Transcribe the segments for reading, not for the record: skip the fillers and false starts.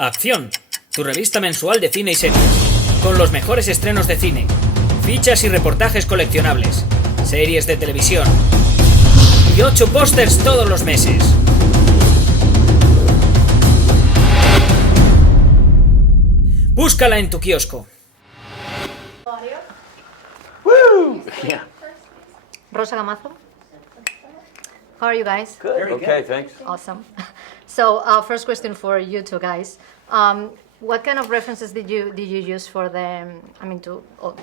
Acción, tu revista mensual de cine y series, con los mejores estrenos de cine, fichas y reportajes coleccionables, series de televisión y 8 pósters todos los meses. Búscala en tu kiosco. Woo! Yeah. Rosa, Gamazo. How are you guys? Good. Very okay, good. Thanks. Awesome. So, first question for you two guys. What kind of references did you use for the?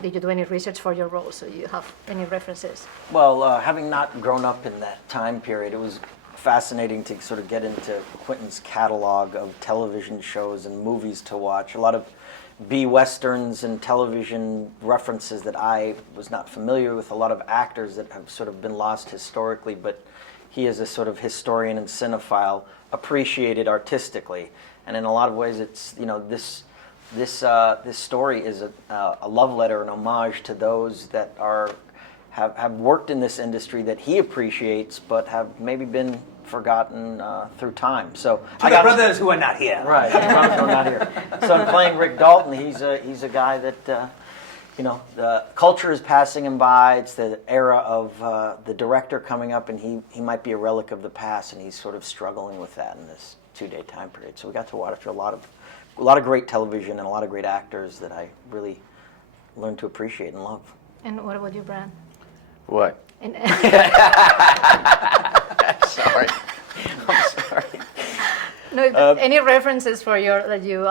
Did you do any research for your role? So you have any references? Well, having not grown up in that time period, it was fascinating to sort of get into Quentin's catalog of television shows and movies to watch. A lot of B-westerns and television references that I was not familiar with. A lot of actors that have sort of been lost historically, but he is a sort of historian and cinephile, appreciated artistically. And in a lot of ways, it's, you know, this story is a love letter, an homage to those that have worked in this industry that he appreciates, but have maybe been forgotten through time. So to the brothers who are not here. Right, the brothers who are not here. So I'm playing Rick Dalton. He's a guy that the culture is passing him by. It's the era of the director coming up, and he might be a relic of the past, and he's sort of struggling with that in this 2-day time period. So we got to watch a lot of great television and a lot of great actors that I really learned to appreciate and love. And what about you, Brad? What? Sorry. I'm sorry. No, any references for your that you?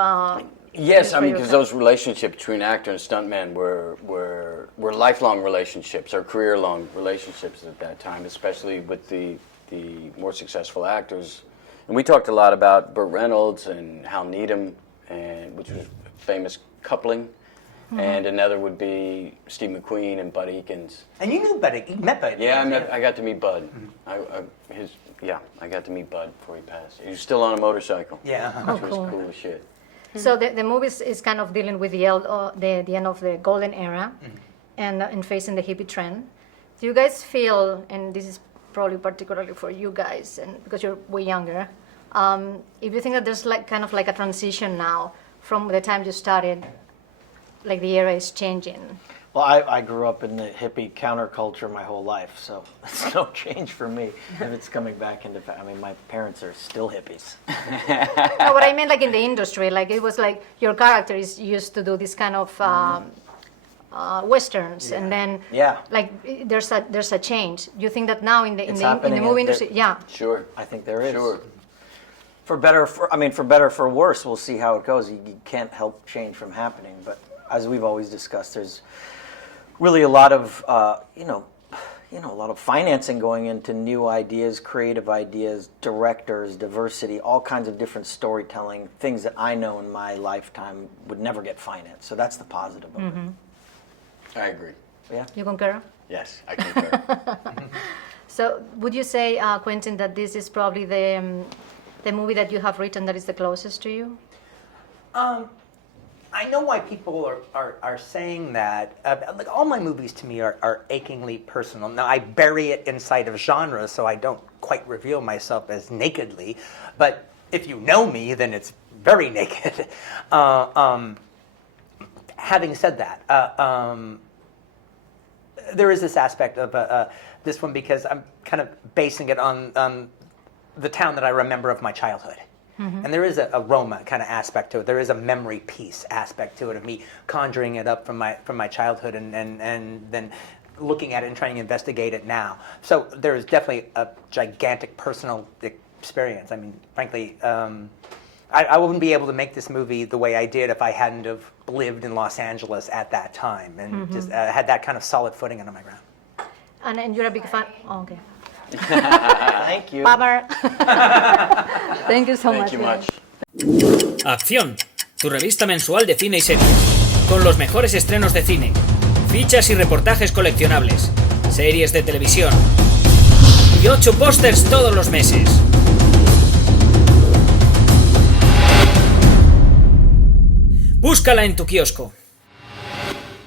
Yes, I mean, because those relationships between actor and stuntman were lifelong relationships, or career-long relationships at that time, especially with the more successful actors. And we talked a lot about Burt Reynolds and Hal Needham, which was a famous coupling. Mm-hmm. And another would be Steve McQueen and Bud Ekins. And you knew Bud? You met Bud? Yeah, I got to meet Bud. Mm-hmm. I got to meet Bud before he passed. He was still on a motorcycle. Yeah, which was cool as shit. So the movie is kind of dealing with the end of the golden era, mm-hmm. and facing the hippie trend. Do you guys feel, and this is probably particularly for you guys, and because you're way younger, if you think that there's kind of like a transition now from the time you started, like the era is changing? Well, I grew up in the hippie counterculture my whole life, so it's no change for me if it's coming back into. I mean, my parents are still hippies. No, what I meant, like in the industry, like it was like your character is used to do this kind of westerns, yeah. And then like there's a change. You think that now in the movie industry, yeah? Sure, I think there is. Sure. For better, for worse, we'll see how it goes. You can't help change from happening, but as we've always discussed, there's really a lot of a lot of financing going into new ideas, creative ideas, directors, diversity, all kinds of different storytelling, things that I know in my lifetime would never get financed. So that's the positive of mm-hmm. it. I agree. Yeah. You concur? Yes, I concur. So would you say, Quentin, that this is probably the movie that you have written that is the closest to you? I know why people are saying that. Like all my movies to me are achingly personal. Now I bury it inside of genre, so I don't quite reveal myself as nakedly. But if you know me, then it's very naked. Having said that, there is this aspect of this one because I'm kind of basing it on the town that I remember of my childhood. Mm-hmm. And there is a Roma kind of aspect to it. There is a memory piece aspect to it of me conjuring it up from my childhood and then looking at it and trying to investigate it now. So there is definitely a gigantic personal experience. I mean, frankly, I wouldn't be able to make this movie the way I did if I hadn't have lived in Los Angeles at that time and mm-hmm. just had that kind of solid footing under my ground. And you're a big fan? Oh, okay. Thank you. Bummer. Thank you so much. Thank you much. Acción, tu revista mensual de cine y series, con los mejores estrenos de cine, fichas y reportajes coleccionables, series de televisión y 8 pósters todos los meses. Búscala en tu kiosco.